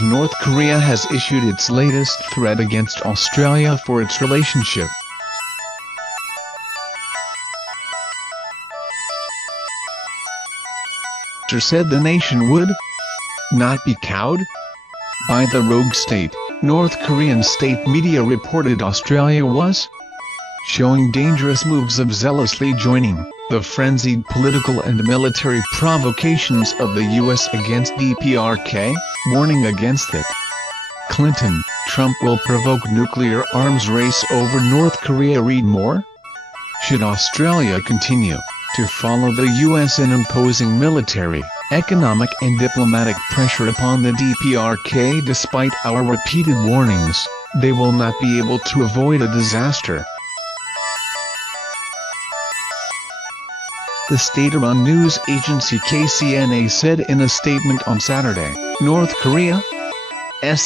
North Korea has issued its latest threat against Australia for its relationship. Said the nation would not be cowed by the rogue state. North Korean state media reported Australia was showing dangerous moves of zealously joining the frenzied political and military provocations of the U.S. against DPRK, warning against it. Clinton, Trump will provoke nuclear arms race over North Korea. Read more. Should Australia continue to follow the U.S. in imposing military, economic and diplomatic pressure upon the DPRK despite our repeated warnings, they will not be able to avoid a disaster. The state-run news agency KCNA said in a statement on Saturday, North Korea's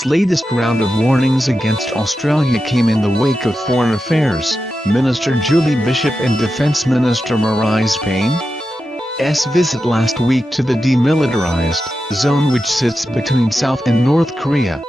latest round of warnings against Australia came in the wake of Foreign Affairs Minister Julie Bishop and Defense Minister Marise Payne's visit last week to the demilitarized zone which sits between South and North Korea.